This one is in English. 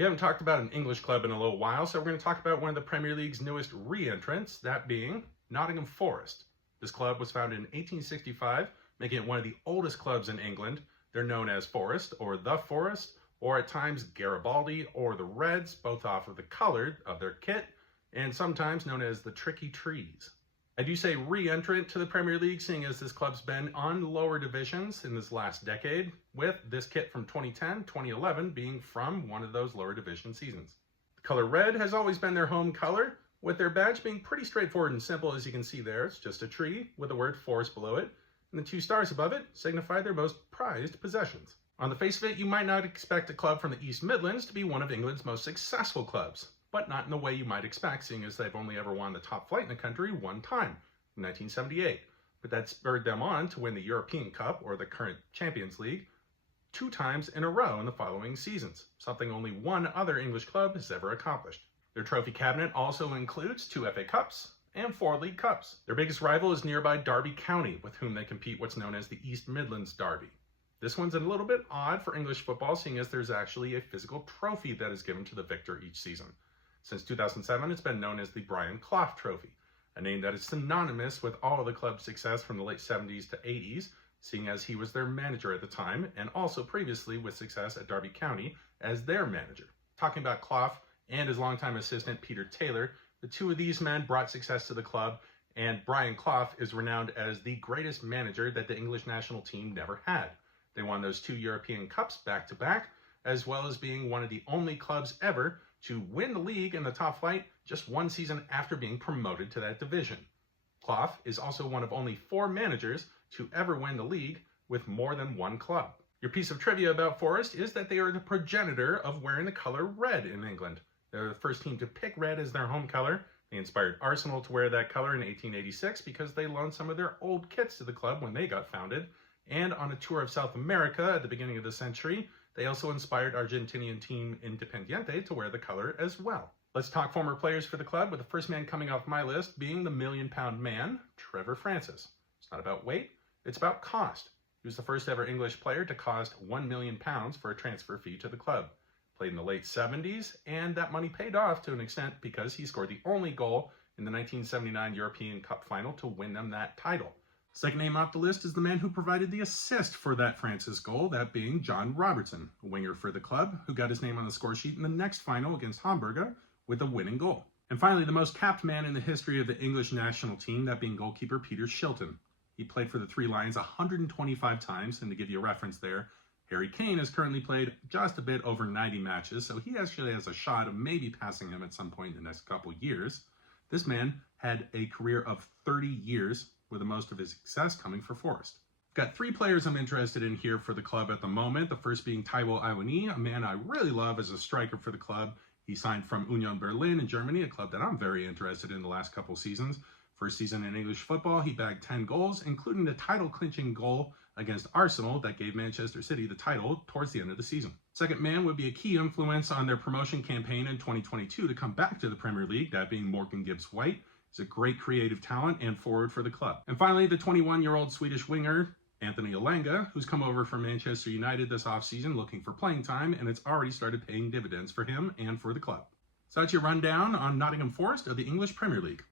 We haven't talked about an English club in a little while, so we're going to talk about one of the Premier League's newest re-entrants, that being Nottingham Forest. This club was founded in 1865, making it one of the oldest clubs in England. They're known as Forest, or the Forest, or at times Garibaldi, or the Reds, both off of the color of their kit, and sometimes known as the Tricky Trees. I do say re-entrant to the Premier League, seeing as this club's been on lower divisions in this last decade, with this kit from 2010-2011 being from one of those lower division seasons. The color red has always been their home color, with their badge being pretty straightforward and simple. As you can see there, it's just a tree with the word Forest below it, and the 2 stars above it signify their most prized possessions. On the face of it, you might not expect a club from the East Midlands to be one of England's most successful clubs, but not in the way you might expect, seeing as they've only ever won the top flight in the country one time, in 1978. But that spurred them on to win the European Cup, or the current Champions League, 2 times in a row in the following seasons, something only one other English club has ever accomplished. Their trophy cabinet also includes 2 FA Cups and 4 League Cups. Their biggest rival is nearby Derby County, with whom they compete what's known as the East Midlands Derby. This one's a little bit odd for English football, seeing as there's actually a physical trophy that is given to the victor each season. Since 2007, it's been known as the Brian Clough Trophy, a name that is synonymous with all of the club's success from the late 70s to 80s, seeing as he was their manager at the time, and also previously with success at Derby County as their manager. Talking about Clough and his longtime assistant Peter Taylor, the 2 of these men brought success to the club, and Brian Clough is renowned as the greatest manager that the English national team never had. They won those 2 European Cups back-to-back, as well as being one of the only clubs ever to win the league in the top flight just 1 season after being promoted to that division. Clough is also one of only 4 managers to ever win the league with more than 1 club. Your piece of trivia about Forest is that they are the progenitor of wearing the color red in England. They're the first team to pick red as their home color. They inspired Arsenal to wear that color in 1886 because they loaned some of their old kits to the club when they got founded. And on a tour of South America at the beginning of the century, they also inspired Argentinian team Independiente to wear the color as well. Let's talk former players for the club, with the first man coming off my list being the million-pound man, Trevor Francis. It's not about weight, it's about cost. He was the first ever English player to cost £1 million for a transfer fee to the club. Played in the late 70s, and that money paid off to an extent because he scored the only goal in the 1979 European Cup final to win them that title. Second name off the list is the man who provided the assist for that Francis goal, that being John Robertson, a winger for the club, who got his name on the score sheet in the next final against Hamburg with a winning goal. And finally, the most capped man in the history of the English national team, that being goalkeeper Peter Shilton. He played for the 3 Lions 125 times, and to give you a reference there, Harry Kane has currently played just a bit over 90 matches, so he actually has a shot of maybe passing him at some point in the next couple years. This man had a career of 30 years, with the most of his success coming for Forest. I've got 3 players I'm interested in here for the club at the moment. The first being Taiwo Awoniyi, a man I really love as a striker for the club. He signed from Union Berlin in Germany, a club that I'm very interested in the last couple seasons. First season in English football, he bagged 10 goals, including the title-clinching goal against Arsenal that gave Manchester City the title towards the end of the season. Second man would be a key influence on their promotion campaign in 2022 to come back to the Premier League, that being Morgan Gibbs-White. He's a great creative talent and forward for the club. And finally, the 21-year-old Swedish winger, Anthony Elanga, who's come over from Manchester United this offseason looking for playing time, and it's already started paying dividends for him and for the club. So that's your rundown on Nottingham Forest of the English Premier League.